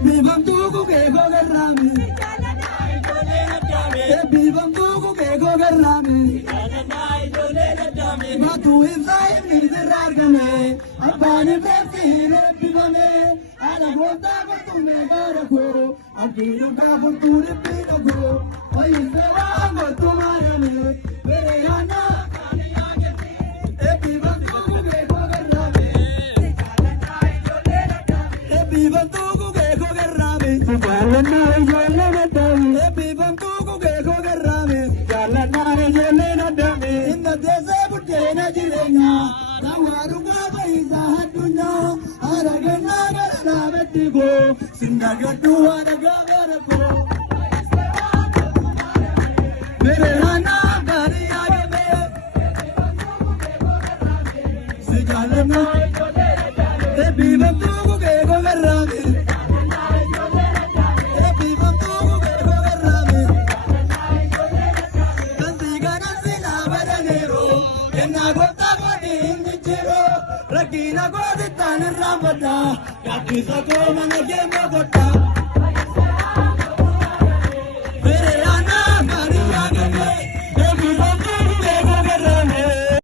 Bibam tuku ke go garami, bibam tuku ke go garami. Matu insai mir derargame, apane berti rebimame. Ala gota ko tume garako, abiru ka fortune pinago. Ay sera go tumarame, mere ana. Bibam tuku ke go garami, bibam tuku ke go garami. Jalana jalana dami, bibam tuku ke go garami. Jalana jalana dami. Inda desa butena jirena, namaru ka baisa hatunya. Aragana garana betigo, sinda gadu araga garako. Mere hana gari aage me, jalana. Bibam tuku ke go garami. Rakina go de tan ramada, yakisa go manage me gota.